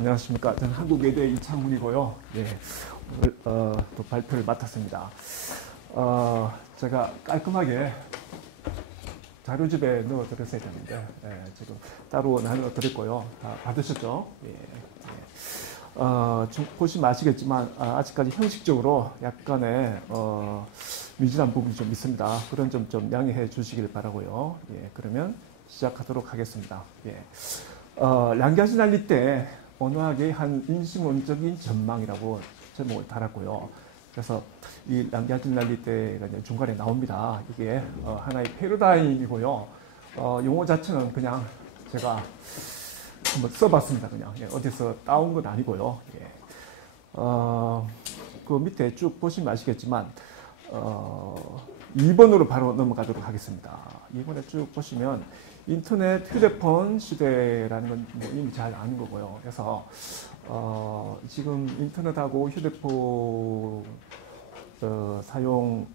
안녕하십니까. 저는 한국외대 이창훈이고요. 예, 오늘 또 발표를 맡았습니다. 제가 깔끔하게 자료집에 넣어 드렸어야 되는데 지금 따로 나눠 드렸고요. 다 받으셨죠? 예, 좀 보시면 아시겠지만 아직까지 형식적으로 약간의 미진한 부분이 좀 있습니다. 그런 점 좀 양해해 주시길 바라고요. 예, 그러면 시작하도록 하겠습니다. 예. 랑가지 난리 때 언어학의 한 인식론적인 전망이라고 제목을 달았고요. 그래서 이 랑가지 난리 때가 이제 중간에 나옵니다. 이게 하나의 패러다임이고요. 용어 자체는 그냥 제가 한번 써봤습니다. 그냥 어디서 따온 건 아니고요. 예. 그 밑에 쭉 보시면 아시겠지만 2번으로 바로 넘어가도록 하겠습니다. 2번에 쭉 보시면 인터넷, 휴대폰 시대라는 건 뭐 이미 잘 아는 거고요. 그래서 지금 인터넷하고 휴대폰 사용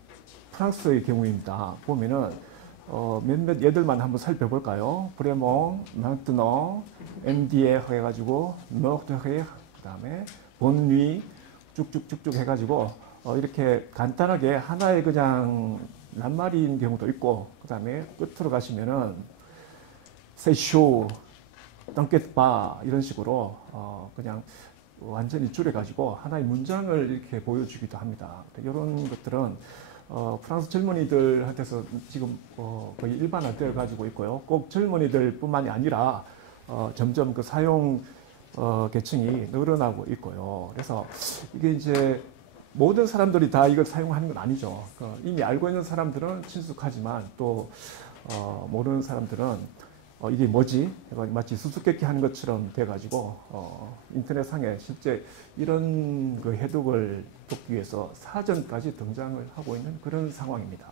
프랑스의 경우입니다. 보면은 몇몇 예들만 한번 살펴볼까요? 브레몽, 망트너, MD에 해가지고 너드헤, 그다음에 본뉘 쭉쭉쭉쭉 해가지고 이렇게 간단하게 하나의 그냥 낱말인 경우도 있고, 그다음에 끝으로 가시면은 세쇼, 덩켓바 이런 식으로 그냥 완전히 줄여가지고 하나의 문장을 이렇게 보여주기도 합니다. 이런 것들은 프랑스 젊은이들한테서 지금 거의 일반화되어 가지고 있고요. 꼭 젊은이들뿐만이 아니라 점점 그 사용 계층이 늘어나고 있고요. 그래서 이게 이제 모든 사람들이 다 이걸 사용하는 건 아니죠. 이미 알고 있는 사람들은 친숙하지만 또 모르는 사람들은 이게 뭐지? 마치 수수께끼 하는 것처럼 돼가지고 인터넷상에 실제 이런 그 해독을 돕기 위해서 사전까지 등장을 하고 있는 그런 상황입니다.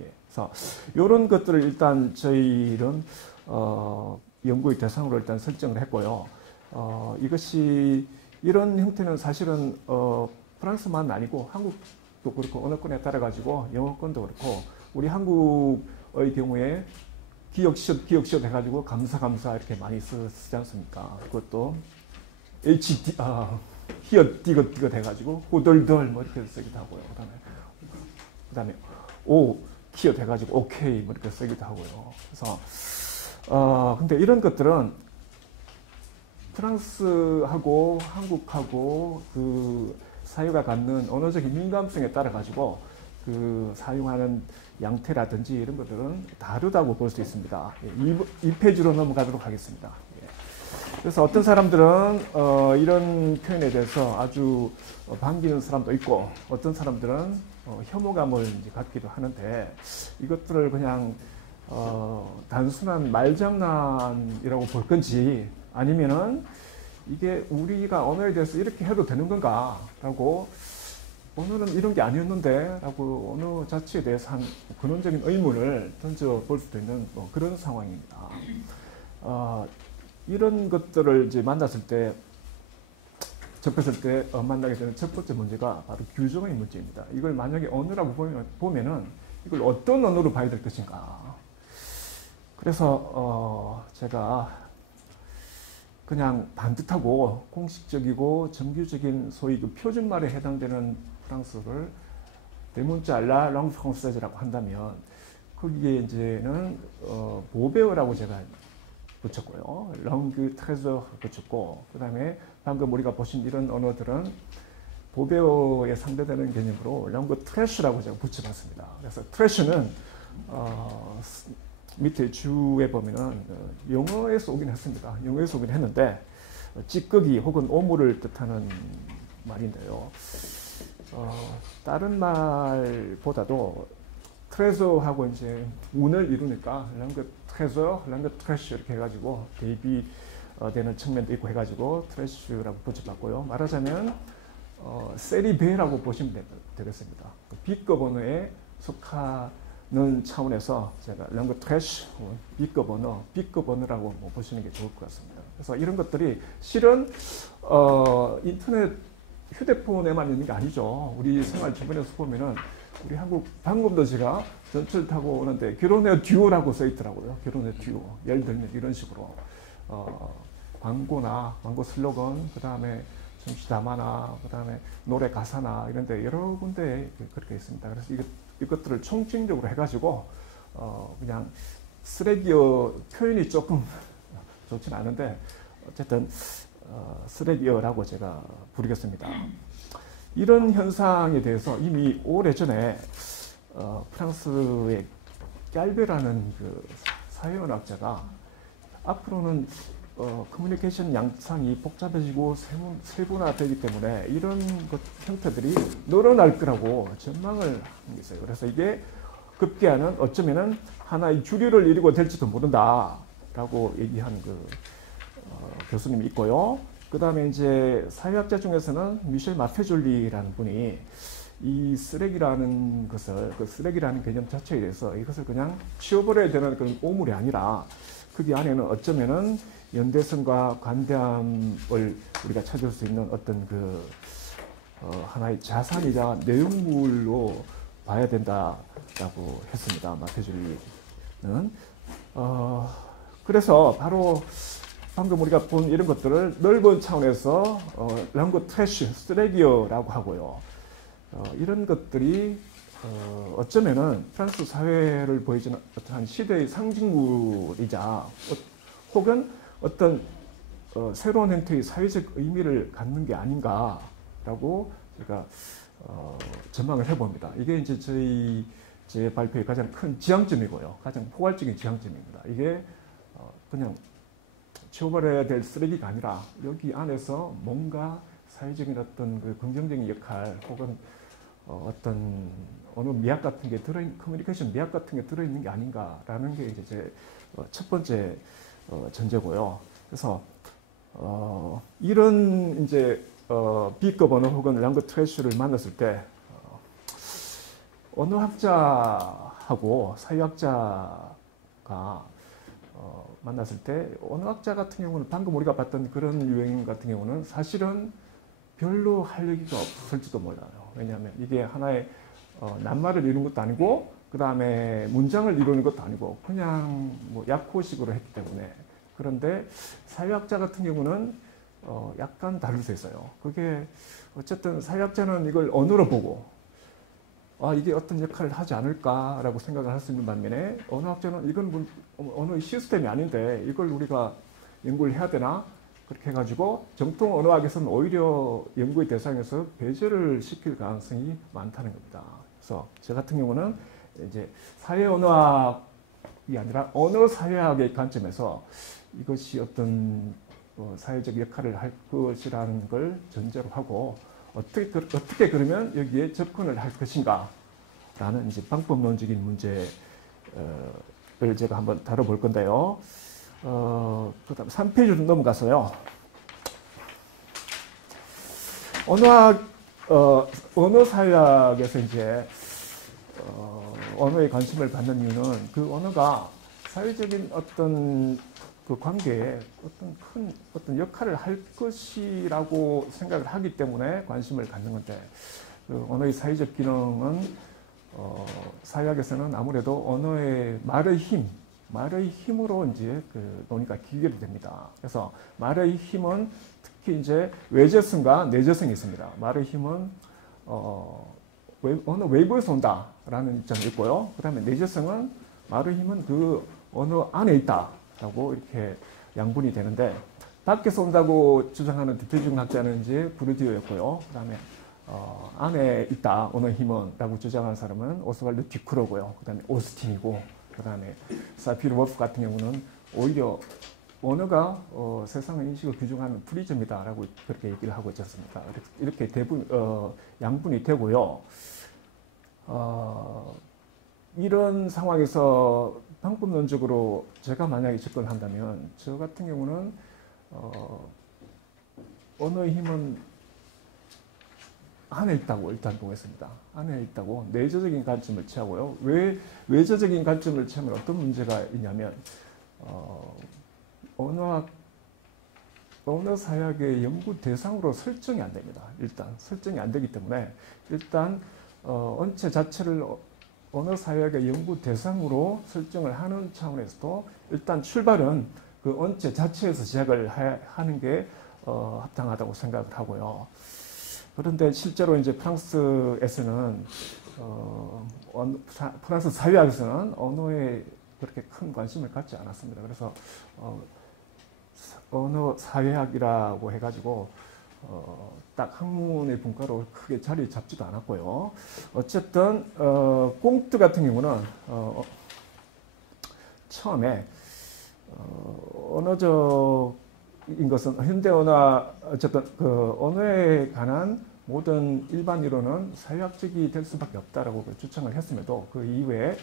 예. 그래서 이런 것들을 일단 저희는 연구의 대상으로 일단 설정을 했고요. 이것이 이런 형태는 사실은 프랑스만 아니고 한국도 그렇고 언어권에 따라 가지고 영어권도 그렇고 우리 한국의 경우에 기억시옷 해가지고 감사 이렇게 많이 쓰지 않습니까? 그것도 HD 히읗 디귿 해가지고 호덜덜 뭐 이렇게 쓰기도 하고요. 그다음에 오 키읔 해가지고 오케이 뭐 이렇게 쓰기도 하고요. 그래서 근데 이런 것들은 프랑스하고 한국하고 그 사회가 갖는 언어적인 민감성에 따라 가지고 그 사용하는 양태라든지 이런 것들은 다르다고 볼 수 있습니다. 2페이지로 넘어가도록 하겠습니다. 그래서 어떤 사람들은 이런 표현에 대해서 아주 반기는 사람도 있고 어떤 사람들은 혐오감을 이제 갖기도 하는데 이것들을 그냥 단순한 말장난이라고 볼 건지 아니면은 이게 우리가 언어에 대해서 이렇게 해도 되는 건가라고 오늘은 이런 게 아니었는데 라고 언어 자체에 대해서 한 근원적인 의문을 던져볼 수도 있는 그런 상황입니다. 이런 것들을 이제 만났을 때, 접했을 때 만나게 되는 첫 번째 문제가 바로 규정의 문제입니다. 이걸 만약에 언어라고 보면은 이걸 어떤 언어로 봐야 될 것인가. 그래서 제가 그냥 반듯하고 공식적이고 정규적인 소위 그 표준말에 해당되는 프랑스를 대문자 라 랑gue française라고 한다면 거기에 이제는 보베어라고 제가 붙였고요. 랑gue trésor 붙였고 그다음에 방금 우리가 보신 이런 언어들은 보베어에 상대되는 개념으로 랑gue 트래쉬라고 제가 붙여봤습니다. 그래서 트래쉬는 밑에 주에 보면은 영어에서 오긴 했습니다. 영어에서 오긴 했는데 찌꺼기 혹은 오물을 뜻하는 말인데요. 다른 말보다도 트레저하고 이제 운을 이루니까 랑gue 트레저, 랑gue 트래쉬 이렇게 해가지고 대입이 되는 측면도 있고 해가지고 트래쉬라고 붙여봤고요. 말하자면 세리베라고 보시면 되겠습니다. B급 언어에 속하는 차원에서 제가 랑gue 트래쉬, B급 언어, B급 언어라고 보시는 게 좋을 것 같습니다. 그래서 이런 것들이 실은 인터넷 휴대폰에만 있는 게 아니죠. 우리 생활 주변에서 보면은 우리 한국 방금도 제가 전철 타고 오는데 결혼의 듀오라고 써 있더라고요. 결혼의 듀오. 예를 들면 이런 식으로 광고나 광고 슬로건, 그 다음에 정치 담화나, 그 다음에 노래 가사나 이런데 여러 군데 그렇게 있습니다. 그래서 이것들을 총칭적으로 해가지고 그냥 쓰레기어 표현이 조금 좋진 않은데 어쨌든 쓰레기어라고 제가 부르겠습니다. 이런 현상에 대해서 이미 오래전에 프랑스의 깔베라는 그 사회언어학자가 앞으로는 커뮤니케이션 양상이 복잡해지고 세분화되기 때문에 이런 형태들이 늘어날 거라고 전망을 한 게 있어요. 그래서 이게 급기야는 어쩌면은 하나의 주류를 이루고 될지도 모른다라고 얘기한 그 교수님이 있고요. 그 다음에 이제 사회학자 중에서는 미셸 마페졸리라는 분이 이 쓰레기라는 것을, 그 쓰레기라는 개념 자체에 대해서 이것을 그냥 치워버려야 되는 그런 오물이 아니라 거기 안에는 어쩌면은 연대성과 관대함을 우리가 찾을 수 있는 어떤 그 하나의 자산이자 내용물로 봐야 된다라고 했습니다. 마페졸리는. 그래서 바로 방금 우리가 본 이런 것들을 넓은 차원에서 랑구 트래쉬, 쓰레기어라고 하고요. 이런 것들이 어쩌면은 프랑스 사회를 보여주는 어떠한 시대의 상징물이자 혹은 어떤 새로운 형태의 사회적 의미를 갖는 게 아닌가라고 제가 전망을 해봅니다. 이게 이제 제 발표의 가장 큰 지향점이고요. 가장 포괄적인 지향점입니다. 이게 그냥 치워버려야 될 쓰레기가 아니라 여기 안에서 뭔가 사회적인 어떤 그 긍정적인 역할 혹은 어떤 어느 미학 같은 게 커뮤니케이션 미학 같은 게 들어있는 게 아닌가라는 게 이제 제 첫 번째 전제고요. 그래서 이런 이제 B급 언어 혹은 랑구 트래쉬를 만났을 때 언어학자하고 사회학자가 만났을 때 언어학자 같은 경우는 방금 우리가 봤던 그런 유행 같은 경우는 사실은 별로 할 얘기가 없을지도 몰라요. 왜냐하면 이게 하나의 낱말을 이루는 것도 아니고 그 다음에 문장을 이루는 것도 아니고 그냥 뭐 약호식으로 했기 때문에. 그런데 사회학자 같은 경우는 약간 다를 수 있어요. 그게 어쨌든 사회학자는 이걸 언어로 보고 이게 어떤 역할을 하지 않을까라고 생각을 할 수 있는 반면에 언어학자는 이건 언어의 시스템이 아닌데 이걸 우리가 연구를 해야 되나? 그렇게 해가지고 정통 언어학에서는 오히려 연구의 대상에서 배제를 시킬 가능성이 많다는 겁니다. 그래서 저 같은 경우는 이제 사회 언어학이 아니라 언어 사회학의 관점에서 이것이 어떤 사회적 역할을 할 것이라는 걸 전제로 하고 어떻게 그러면 여기에 접근을 할 것인가 라는 이제 방법론적인 문제를 제가 한번 다뤄볼 건데요. 그 다음 3페이지로 넘어가서요. 언어 사회학에서 이제 언어에 관심을 받는 이유는 그 언어가 사회적인 어떤 그 관계에 어떤 역할을 할 것이라고 생각을 하기 때문에 관심을 갖는 건데, 그 언어의 사회적 기능은 사회학에서는 아무래도 언어의 말의 힘으로 이제 그 논의가 기결이 됩니다. 그래서 말의 힘은 특히 이제 외재성과 내재성이 있습니다. 말의 힘은 어느 외부에서 온다라는 입장이 있고요. 그 다음에 내재성은 말의 힘은 그 언어 안에 있다라고 이렇게 양분이 되는데, 밖에서 온다고 주장하는 대표적인 학자는 이제 부르디오였고요. 그 다음에 안에 있다, 언어 힘은 라고 주장하는 사람은 오스왈드 듀크로고요. 그 다음에 오스틴이고, 그 다음에 사피르워프 같은 경우는 오히려 언어가 세상의 인식을 규정하는 프리즘이다라고 그렇게 얘기를 하고 있지 않습니까? 이렇게 양분이 되고요. 이런 상황에서 방법론적으로 제가 만약에 접근을 한다면 저 같은 경우는 언어의 힘은 안에 있다고 일단 보겠습니다. 안에 있다고 내재적인 관점을 취하고요. 왜 외재적인 관점을 취하면 어떤 문제가 있냐면 언어 사회학의 연구 대상으로 설정이 안 됩니다. 일단 설정이 안 되기 때문에 일단 언체 자체를 언어 사회학의 연구 대상으로 설정을 하는 차원에서도 일단 출발은 그 원체 자체에서 시작을 하는 게 합당하다고 생각을 하고요. 그런데 실제로 이제 프랑스에서는 프랑스 사회학에서는 언어에 그렇게 큰 관심을 갖지 않았습니다. 그래서 언어 사회학이라고 해가지고 딱 학문의 분과로 크게 자리 잡지도 않았고요. 어쨌든 꽁트 같은 경우는 처음에 언어적인 것은 현대 언어 어쨌든 그 언어에 관한 모든 일반 이론은 사회학적이 될 수밖에 없다라고 주장을 했음에도 그 이후에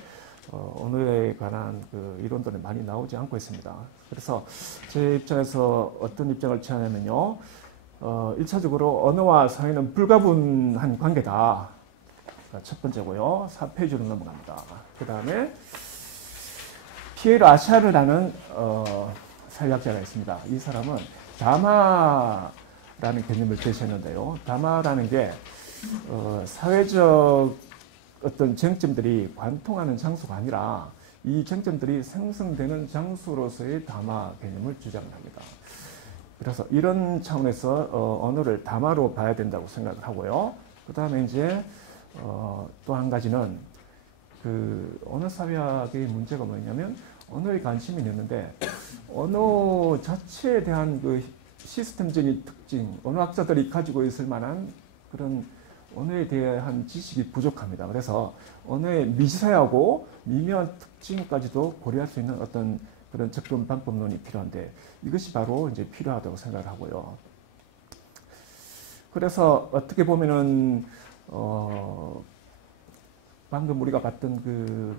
언어에 관한 그 이론들은 많이 나오지 않고 있습니다. 그래서 제 입장에서 어떤 입장을 취하냐면요. 1차적으로 언어와 사회는 불가분한 관계다. 첫 번째고요. 4페이지로 넘어갑니다. 그 다음에 피에르 아샤르라는 사회학자가 있습니다. 이 사람은 다마라는 개념을 제시했는데요. 다마라는 게 사회적 어떤 쟁점들이 관통하는 장소가 아니라 이 쟁점들이 생성되는 장소로서의 다마 개념을 주장을 합니다. 그래서 이런 차원에서 언어를 다마로 봐야 된다고 생각을 하고요. 그 다음에 이제 또 한 가지는 그 언어 사회학의 문제가 뭐냐면 언어에 관심이 있는데 언어 자체에 대한 그 시스템적인 특징, 언어학자들이 가지고 있을 만한 그런 언어에 대한 지식이 부족합니다. 그래서 언어의 미세하고 미묘한 특징까지도 고려할 수 있는 어떤 그런 접근 방법론이 필요한데 이것이 바로 이제 필요하다고 생각을 하고요. 그래서 어떻게 보면은 방금 우리가 봤던 그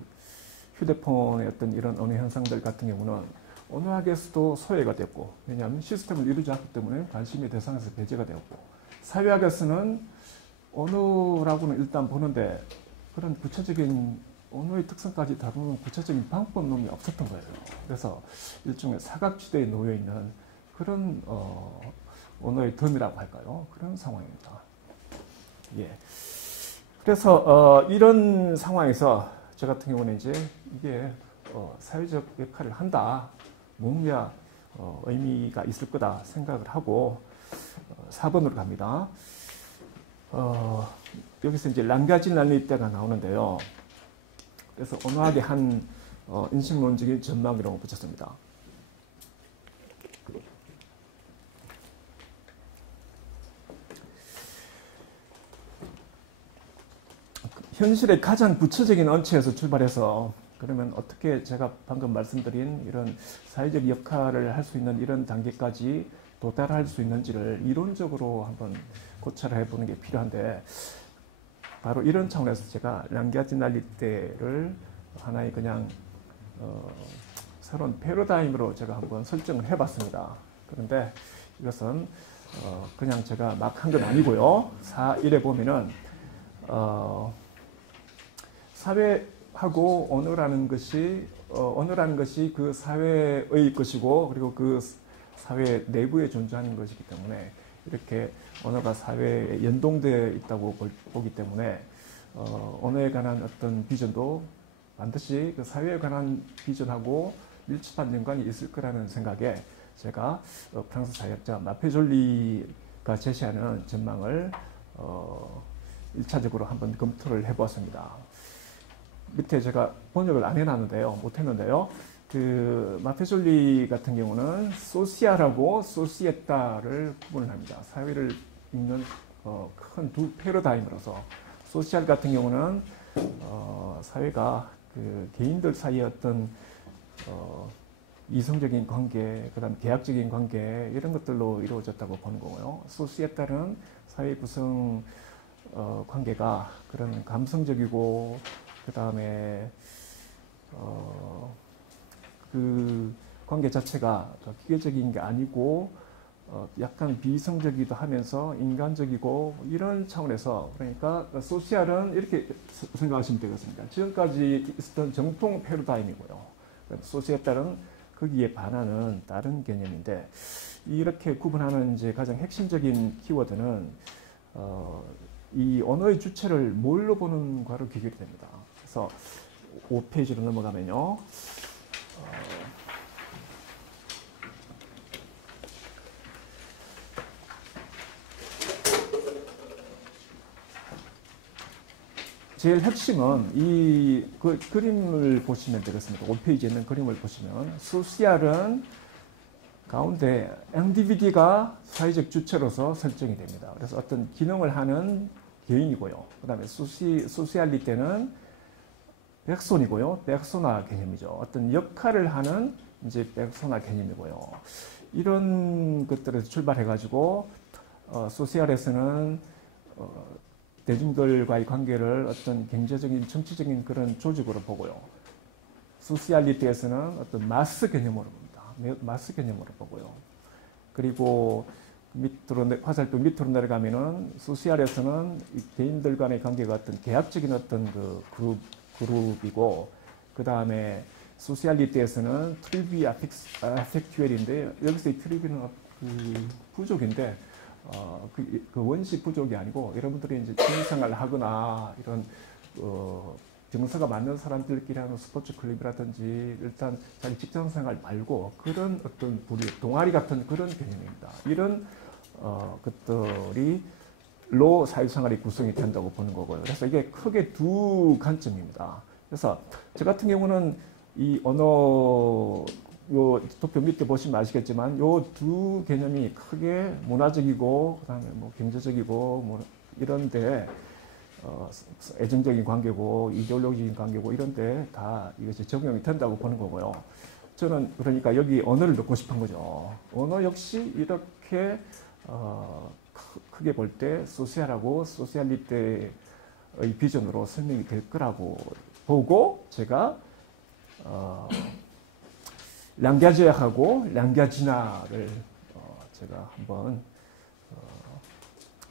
휴대폰의 어떤 이런 언어 현상들 같은 경우는 언어학에서도 소외가 됐고 왜냐하면 시스템을 이루지 않기 때문에 관심의 대상에서 배제가 되었고 사회학에서는 언어라고는 일단 보는데 그런 구체적인 언어의 특성까지 다루는 구체적인 방법론이 없었던 거예요. 그래서 일종의 사각지대에 놓여 있는 그런 언어의 덤이라고 할까요? 그런 상황입니다. 예. 그래서 이런 상황에서 저 같은 경우는 이제 이게 사회적 역할을 한다. 뭔가 의미가 있을 거다 생각을 하고 4번으로 갑니다. 여기서 이제 랑가지날리 때가 나오는데요. 그래서 언어학의 한 인식론적인 전망이라고 붙였습니다. 현실의 가장 구체적인 언체에서 출발해서 그러면 어떻게 제가 방금 말씀드린 이런 사회적 역할을 할 수 있는 이런 단계까지 도달할 수 있는지를 이론적으로 한번 고찰을 해보는 게 필요한데 바로 이런 차원에서 제가 랑가지날리 때를 하나의 그냥 새로운 패러다임으로 제가 한번 설정을 해봤습니다. 그런데 이것은 그냥 제가 막 한 건 아니고요. 4.1에 보면은 사회하고 언어라는 것이 그 사회의 것이고 그리고 그 사회 내부에 존재하는 것이기 때문에 이렇게 언어가 사회에 연동되어 있다고 보기 때문에 언어에 관한 어떤 비전도 반드시 그 사회에 관한 비전하고 밀접한 연관이 있을 거라는 생각에 제가 프랑스 사회학자 마페졸리가 제시하는 전망을 1차적으로 한번 검토를 해보았습니다. 밑에 제가 번역을 안 해놨는데요. 못했는데요. 그 마페졸리 같은 경우는 소시아라고 소시에타를 구분을 합니다. 사회를 읽는 큰 두 패러다임으로서 소시알 같은 경우는 사회가 그 개인들 사이의 어떤 이성적인 관계, 그다음 계약적인 관계 이런 것들로 이루어졌다고 보는 거고요. 소시에타는 사회 구성 관계가 그런 감성적이고 그다음에 그 관계 자체가 기계적인 게 아니고 약간 비이성적이기도 하면서 인간적이고 이런 차원에서 그러니까 소시알은 이렇게 생각하시면 되겠습니다. 지금까지 있었던 정통 패러다임이고요. 소시에타는 거기에 반하는 다른 개념인데 이렇게 구분하는 이제 가장 핵심적인 키워드는 이 언어의 주체를 뭘로 보는가로 귀결이 됩니다. 그래서 5페이지로 넘어가면요. 제일 핵심은 이 그림을 보시면 되겠습니다. 5페이지에 있는 그림을 보시면 소시알은 가운데 NDVD가 사회적 주체로서 설정이 됩니다. 그래서 어떤 기능을 하는 개인이고요. 그 다음에 소시알리테는 백손이고요. 백소나 개념이죠. 어떤 역할을 하는 이제 백소나 개념이고요. 이런 것들에서 출발해가지고 소시알에서는 대중들과의 관계를 어떤 경제적인, 정치적인 그런 조직으로 보고요. 소시알리티에서는 어떤 마스 개념으로 봅니다. 마스 개념으로 보고요. 그리고 밑으로, 화살표 밑으로 내려가면은 소시알에서는 개인들 간의 관계가 어떤 계약적인 어떤 그 그룹이고, 그 다음에 소시알리티에서는 트리비 아펙튜엘인데, 여기서 이 트리비는 그 부족인데, 그 원시 부족이 아니고 여러분들이 이제 취미생활을 하거나 이런 정서가 맞는 사람들끼리 하는 스포츠 클럽이라든지 일단 자기 직장생활 말고 그런 어떤 부류, 동아리 같은 그런 개념입니다. 이런 것들이 로 사회생활이 구성이 된다고 보는 거고요. 그래서 이게 크게 두 관점입니다. 그래서 저 같은 경우는 이 언어, 요 도표 밑에 보시면 아시겠지만 요 두 개념이 크게 문화적이고 그다음에 뭐 경제적이고 뭐 이런데 애정적인 관계고 이데올로기적인 관계고 이런데 다 이것이 적용이 된다고 보는 거고요. 저는 그러니까 여기 언어를 넣고 싶은 거죠. 언어 역시 이렇게 크게 볼 때 소시알하고 소시알리테의 비전으로 설명이 될 거라고 보고 제가 랑갸지하고 랑갸지나를 제가 한번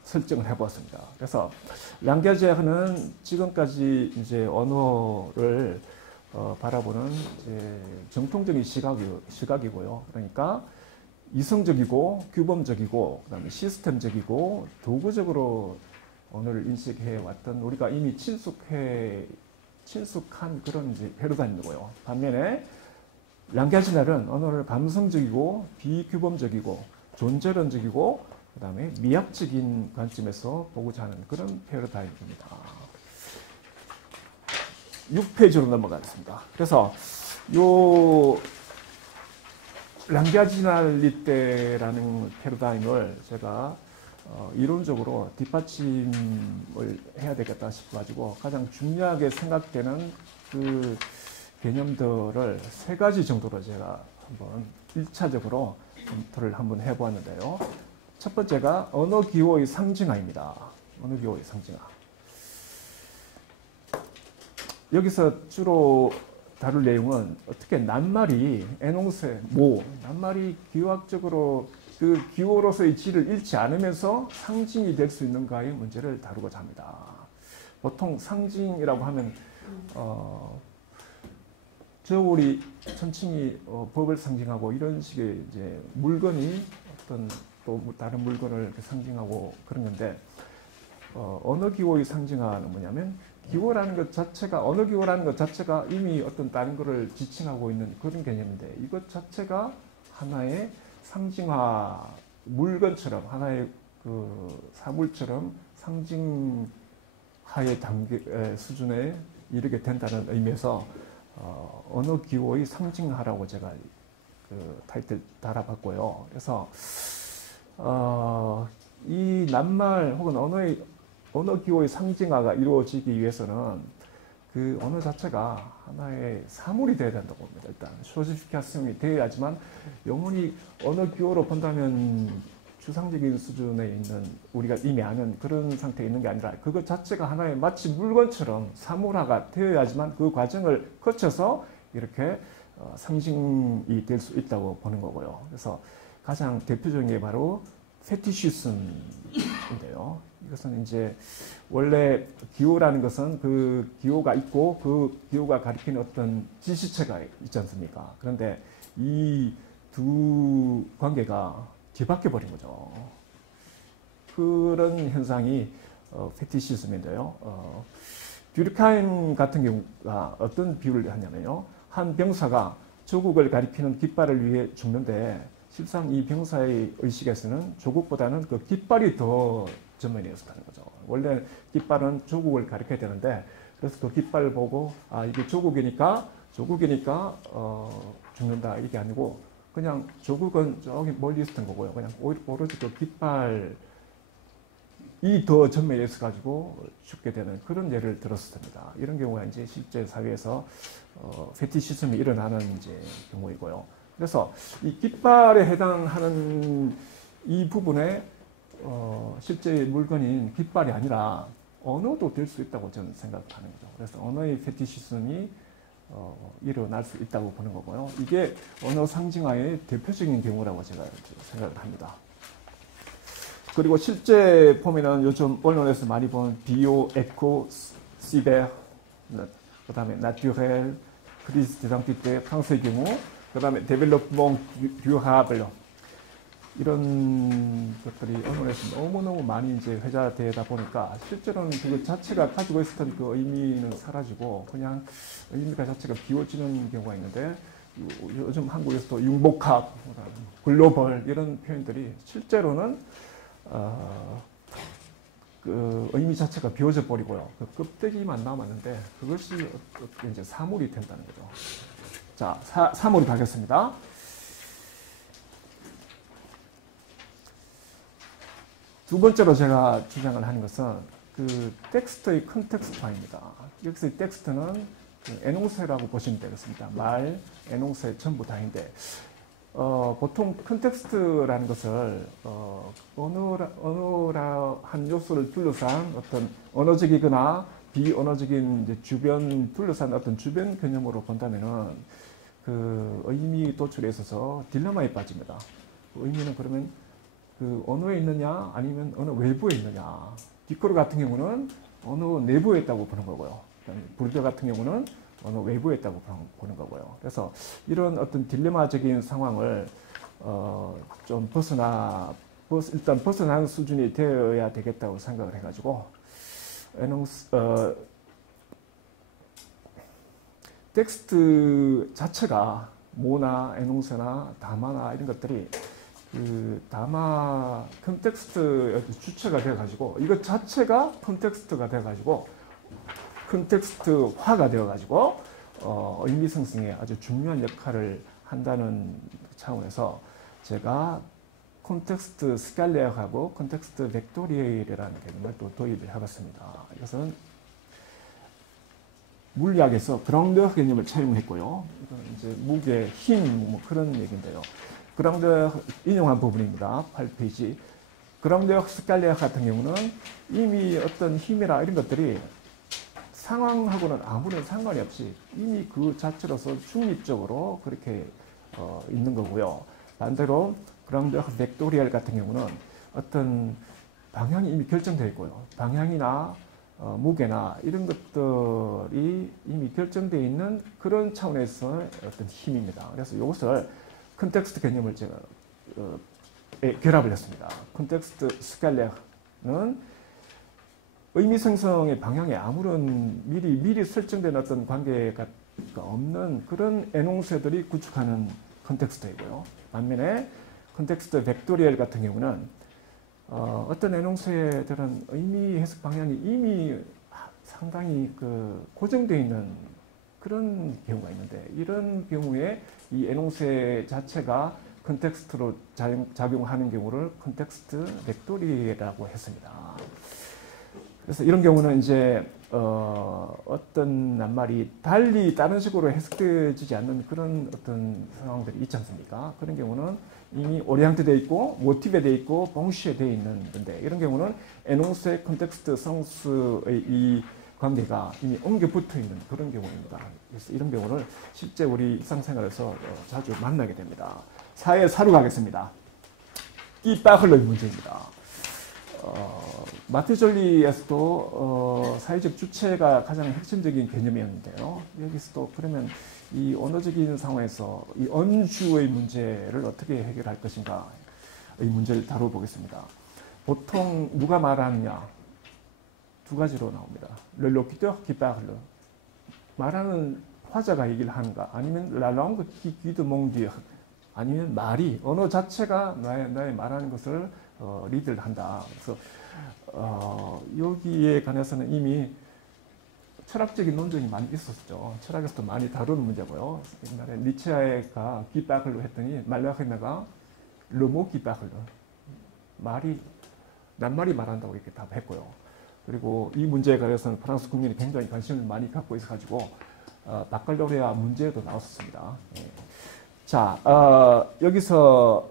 설정을 해보았습니다. 그래서 랑갸지아는 지금까지 이제 언어를 바라보는 이제 정통적인 시각이고요. 그러니까 이성적이고 규범적이고 그다음에 시스템적이고 도구적으로 언어를 인식해 왔던 우리가 이미 친숙한 그런 이제 패러다임이고요. 반면에 랑갸지나는 언어를 감성적이고 비규범적이고 존재론적이고 그 다음에 미학적인 관점에서 보고자 하는 그런 패러다임입니다. 6페이지로 넘어가겠습니다. 그래서 요 랑갸지날리테라는 패러다임을 제가 이론적으로 뒷받침을 해야 되겠다 싶어가지고 가장 중요하게 생각되는 그 개념들을 세 가지 정도로 제가 한번 1차적으로 검토를 한번 해보았는데요. 첫 번째가 언어 기호의 상징화입니다. 언어 기호의 상징화. 여기서 주로 다룰 내용은 어떻게 낱말이 에농세, 낱말이 기호학적으로 그 기호로서의 질을 잃지 않으면서 상징이 될 수 있는가의 문제를 다루고자 합니다. 보통 상징이라고 하면 저울이 천칭이 법을 상징하고 이런 식의 이제 물건이 어떤 또 다른 물건을 상징하고 그런 건데 언어 기호의 상징화는 뭐냐면 기호라는 것 자체가 언어 기호라는 것 자체가 이미 어떤 다른 것을 지칭하고 있는 그런 개념인데 이것 자체가 하나의 상징화 물건처럼 하나의 그 사물처럼 상징화의 단계 수준에 이르게 된다는 의미에서 언어 기호의 상징화라고 제가 그 타이틀 달아봤고요. 그래서 이 낱말 혹은 언어 기호의 상징화가 이루어지기 위해서는 그 언어 자체가 하나의 사물이 되어야 된다고 봅니다. 일단 소지피케이션이 되어야지만 영원히 언어 기호로 본다면 추상적인 수준에 있는 우리가 이미 아는 그런 상태에 있는 게 아니라 그것 자체가 하나의 마치 물건처럼 사물화가 되어야지만 그 과정을 거쳐서 이렇게 상징이 될 수 있다고 보는 거고요. 그래서 가장 대표적인 게 바로 페티시즘인데요. 이것은 이제 원래 기호라는 것은 그 기호가 있고 그 기호가 가리키는 어떤 지시체가 있지 않습니까? 그런데 이 두 관계가 뒤바뀌어 버린 거죠. 그런 현상이 페티시즘인데요. 듀르카임 같은 경우가 어떤 비유를 하냐면요. 한 병사가 조국을 가리키는 깃발을 위해 죽는데 실상 이 병사의 의식에서는 조국보다는 그 깃발이 더 전면에 있었다는 거죠. 원래 깃발은 조국을 가리켜야 되는데 그래서 그 깃발을 보고 이게 조국이니까 죽는다 이게 아니고 그냥 조국은 저기 멀리 있었던 거고요. 그냥 오로지 그 깃발이 더 전면에 있어 가지고 죽게 되는 그런 예를 들었습니다. 이런 경우가 이제 실제 사회에서 페티시즘이 일어나는 이제 경우이고요. 그래서 이 깃발에 해당하는 이 부분에 실제 물건인 깃발이 아니라 언어도 될 수 있다고 저는 생각하는 거죠. 그래서 언어의 페티시즘이 일어날 수 있다고 보는 거고요. 이게 언어 상징화의 대표적인 경우라고 제가 생각을 합니다. 그리고 실제 보면은 요즘 언론에서 많이 본 비오, 에코, 시베르, 그 다음에 나튜렐, 크리스 디단티테, 프랑스의 경우, 그 다음에 데벨롭먼 듀하블 이런 것들이 언론에서 너무너무 많이 이제 회자되다 보니까 실제로는 그 자체가 가지고 있었던 그 의미는 사라지고 그냥 의미가 자체가 비워지는 경우가 있는데 요즘 한국에서도 융복합, 글로벌 이런 표현들이 실제로는 그 의미 자체가 비워져 버리고요. 그 껍데기만 남았는데 그것이 이제 사물이 된다는 거죠. 자, 사물이 가겠습니다. 두 번째로 제가 주장을 하는 것은 그 텍스트의 컨텍스트화입니다. 여기서 이 텍스트는 그 에농세라고 보시면 되겠습니다. 말, 에농세 전부 다인데 보통 컨텍스트라는 것을 언어라 한 요소를 둘러싼 어떤 언어적이거나 비언어적인 이제 주변 둘러싼 어떤 주변 개념으로 본다면은 그 의미 도출에 있어서 딜레마에 빠집니다. 그 의미는 그러면 그 언어에 있느냐 아니면 언어 외부에 있느냐. 디코르 같은 경우는 언어 내부에 있다고 보는 거고요. 부르디오 같은 경우는 언어 외부에 있다고 보는 거고요. 그래서 이런 어떤 딜레마적인 상황을 좀 일단 벗어난 수준이 되어야 되겠다고 생각을 해가지고 텍스트 자체가 모나 에농세나 다마나 이런 것들이 그 다마 컨텍스트의 주체가 되어가지고 이것 자체가 컨텍스트가 되어가지고 컨텍스트화가 되어가지고 의미 생성에 아주 중요한 역할을 한다는 차원에서 제가 콘텍스트 스칼레어하고 콘텍스트 벡토리엘이라는 개념을 또 도입을 해봤습니다. 이것은 물리학에서 그라운드 개념을 차용했고요. 이건 이제 무게, 힘, 뭐 그런 얘기인데요. 그라운드 인용한 부분입니다. 8페이지. 그라운드 스칼레어 같은 경우는 이미 어떤 힘이라 이런 것들이 상황하고는 아무런 상관이 없이 이미 그 자체로서 중립적으로 그렇게 있는 거고요. 반대로 그라운드 벡토리얼 같은 경우는 어떤 방향이 이미 결정되어 있고요. 방향이나 무게나 이런 것들이 이미 결정되어 있는 그런 차원에서의 어떤 힘입니다. 그래서 이것을 컨텍스트 개념을 제가 결합을 했습니다. 컨텍스트 스칼레어는 의미 생성의 방향에 아무런 미리 설정된 어떤 관계가 없는 그런 에농세들이 구축하는 컨텍스트이고요. 반면에 컨텍스트 벡토리얼 같은 경우는 어떤 에농세들은 의미 해석 방향이 이미 상당히 고정되어 있는 그런 경우가 있는데 이런 경우에 이 에농세 자체가 컨텍스트로 작용하는 경우를 컨텍스트 벡토리라고 했습니다. 그래서 이런 경우는 이제 어떤 낱말이 달리 다른 식으로 해석되지 않는 그런 어떤 상황들이 있지 않습니까? 그런 경우는 이미 오리엔트 되어 있고 모티브에 되어 있고 봉시에 되어 있는 건데 이런 경우는 에농세 컨텍스트 성수의 이 관계가 이미 엉겨 붙어 있는 그런 경우입니다. 그래서 이런 경우를 실제 우리 일상생활에서 자주 만나게 됩니다. 사회사로 가겠습니다. 끼빠흘러의 문제입니다. 마티졸리에서도 사회적 주체가 가장 핵심적인 개념이었는데요. 여기서도 그러면 이 언어적인 상황에서 이 언주의 문제를 어떻게 해결할 것인가의 문제를 다뤄보겠습니다. 보통 누가 말하느냐 두 가지로 나옵니다. Le locuteur qui parle. 말하는 화자가 얘기를 하는가 아니면 la langue qui guide mon dire. 아니면 말이 언어 자체가 나의 말하는 것을 리드를 한다. 그래서 여기에 관해서는 이미 철학적인 논쟁이 많이 있었죠. 철학에서도 많이 다루는 문제고요. 옛날에 니체가 기빠클로 했더니 말라헤나가 르모 기빠클로 말이 낱말이 말한다고 이렇게 답했고요. 그리고 이 문제에 관해서는 프랑스 국민이 굉장히 관심을 많이 갖고 있어가지고 바칼로레아 문제도 나왔었습니다. 예. 자, 여기서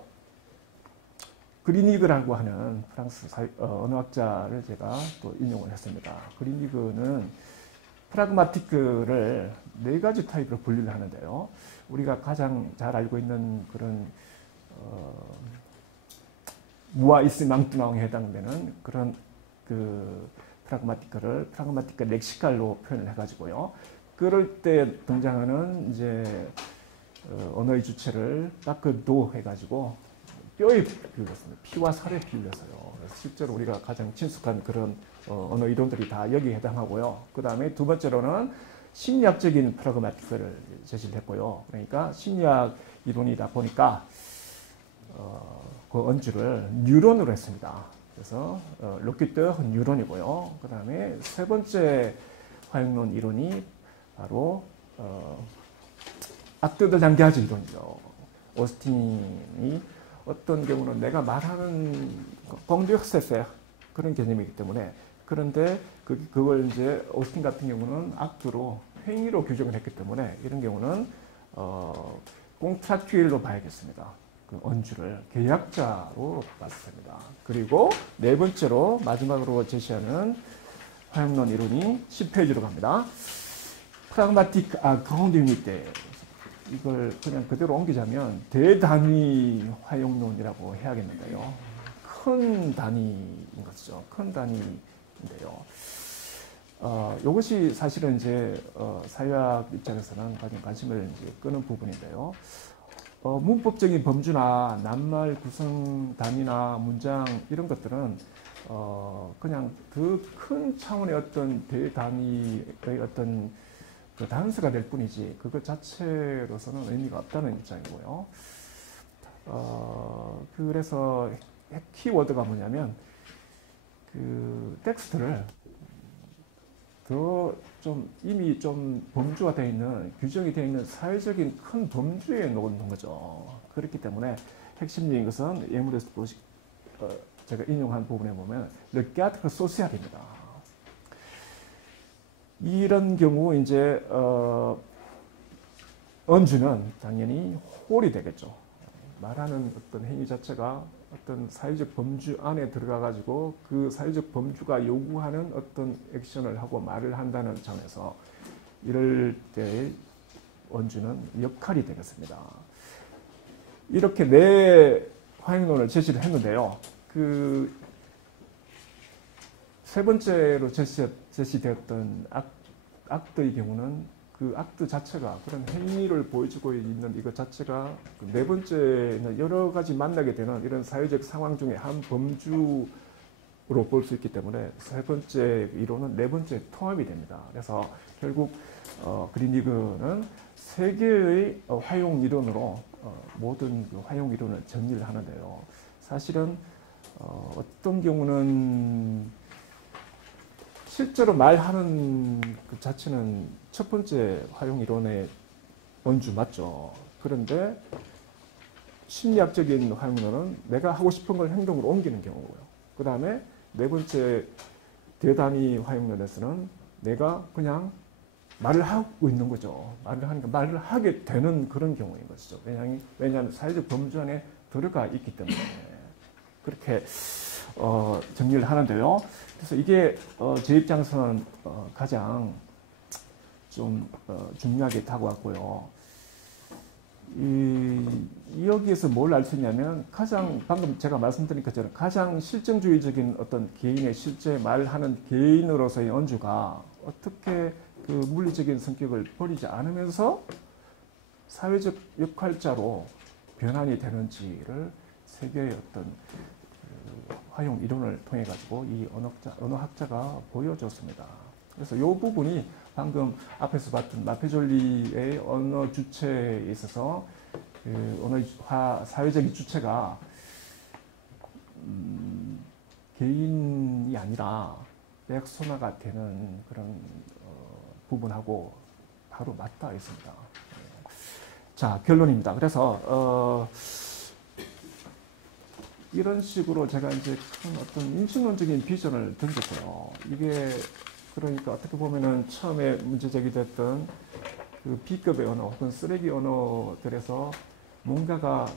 그리니그라고 하는 프랑스 언어학자를 제가 또 인용을 했습니다. 그리니그는 프라그마티크를 네 가지 타입으로 분류를 하는데요. 우리가 가장 잘 알고 있는 그런 무아이스 망뚜나옹에 해당되는 그런 그 프라그마티크를 프라그마티크 렉시칼로 표현을 해가지고요. 그럴 때 등장하는 이제 언어의 주체를 까크도 해가지고 뼈에 비유했습니다. 피와 살에 비유해서요. 그래서 실제로 우리가 가장 친숙한 그런 언어 이론들이 다 여기에 해당하고요. 그 다음에 두 번째로는 심리학적인 프라그마티크를 제시를 했고요. 그러니까 심리학 이론이다 보니까 그 언주를 뉴런으로 했습니다. 그래서 로키트 뉴런이고요. 그 다음에 세 번째 화용론 이론이 바로 악드드 장기하지 이론이죠. 오스틴이 어떤 경우는 내가 말하는 공격세세 그런 개념이기 때문에 그런데 그걸 이제 오스틴 같은 경우는 악드로 행위로 규정을 했기 때문에 이런 경우는 꽁트라큐일로 봐야겠습니다. 그 언주를 계약자로 봤습니다. 그리고 네 번째로 마지막으로 제시하는 화용론 이론이 10페이지로 갑니다. 프라그마틱 그라운드유니테 이걸 그냥 그대로 옮기자면 대단위 화용론이라고 해야겠는데요. 큰 단위인 것이죠. 큰 단위인데요. 이것이 사실은 이제 사회학 입장에서는 가장 관심을 이제 끄는 부분인데요. 문법적인 범주나 낱말 구성 단위나 문장 이런 것들은 그냥 그 큰 차원의 어떤 대단위의 어떤 그 단서가 될 뿐이지 그것 자체로서는 의미가 없다는 입장이고요. 그래서 키워드가 뭐냐면 그 텍스트를 더 좀 이미 좀 범주가 되어 있는 규정이 되어 있는 사회적인 큰 범주에 놓는 거죠. 그렇기 때문에 핵심적인 것은 예문에서 제가 인용한 부분에 보면 le cadre social입니다. 이런 경우 이제 언주는 당연히 홀이 되겠죠. 말하는 어떤 행위 자체가 어떤 사회적 범주 안에 들어가 가지고 그 사회적 범주가 요구하는 어떤 액션을 하고 말을 한다는 점에서 이럴 때 언주는 역할이 되겠습니다. 이렇게 네 화용론을 제시를 했는데요. 그 세 번째로 제시되었던 악드의 경우는 그 악드 자체가 그런 행위를 보여주고 있는 이것 자체가 네 번째는 여러 가지 만나게 되는 이런 사회적 상황 중에 한 범주로 볼 수 있기 때문에 세 번째 이론은 네 번째 통합이 됩니다. 그래서 결국 그리니그는 세 개의 화용 이론으로 모든 그 화용 이론을 정리를 하는데요. 사실은 어떤 경우는 실제로 말하는 그 자체는 첫 번째 화용 이론의 언주 맞죠. 그런데 심리학적인 화용론은 내가 하고 싶은 걸 행동으로 옮기는 경우고요. 그 다음에 네 번째 대단위 화용론에서는 내가 그냥 말을 하고 있는 거죠. 말을 하니까 말을 하게 되는 그런 경우인 것이죠. 왜냐하면 사회적 범주 안에 들어가 있기 때문에 그렇게 정리를 하는데요. 그래서 이게 제 입장에서는 가장 좀 중요하게 다가왔고요. 여기에서 뭘 알 수 있냐면 가장 방금 제가 말씀드린 것처럼 가장 실증주의적인 어떤 개인의 실제 말을 하는 개인으로서의 언주가 어떻게 그 물리적인 성격을 버리지 않으면서 사회적 역할자로 변환이 되는지를 세 개의 어떤 화용 이론을 통해 가지고 이 언어학자가 보여줬습니다. 그래서 이 부분이 방금 앞에서 봤던 마페졸리의 언어 주체에 있어서 그 언어의 사회적인 주체가 개인이 아니라 백소나가 되는 그런 부분하고 바로 맞닿아 있습니다. 자, 결론입니다. 그래서 이런 식으로 제가 이제 큰 어떤 인식론적인 비전을 던졌어요. 이게 그러니까 어떻게 보면은 처음에 문제 제기됐던 그 B급의 언어 혹은 쓰레기 언어들에서 뭔가가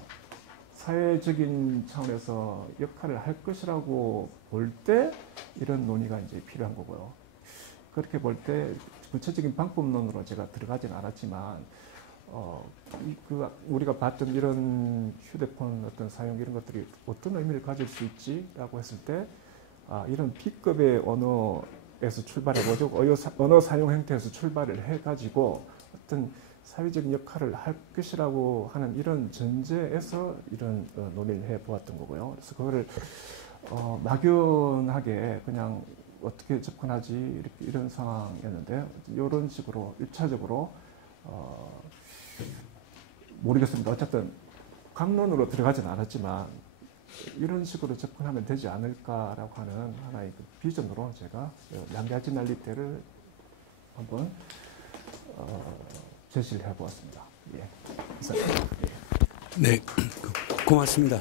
사회적인 차원에서 역할을 할 것이라고 볼 때 이런 논의가 이제 필요한 거고요. 그렇게 볼 때 구체적인 방법론으로 제가 들어가진 않았지만 우리가 봤던 이런 휴대폰 어떤 사용 이런 것들이 어떤 의미를 가질 수 있지라고 했을 때 이런 B급의 언어에서 출발해보죠. 언어 사용 행태에서 출발을 해가지고 어떤 사회적인 역할을 할 것이라고 하는 이런 전제에서 이런 논의를 해보았던 거고요. 그래서 그거를 막연하게 그냥 어떻게 접근하지 이런 상황이었는데 이런 식으로 1차적으로 모르겠습니다. 어쨌든 강론으로 들어가지는 않았지만 이런 식으로 접근하면 되지 않을까라고 하는 하나의 그 비전으로 제가 양자진 난리대를 한번 제시를 해보았습니다. 예. 네, 고맙습니다.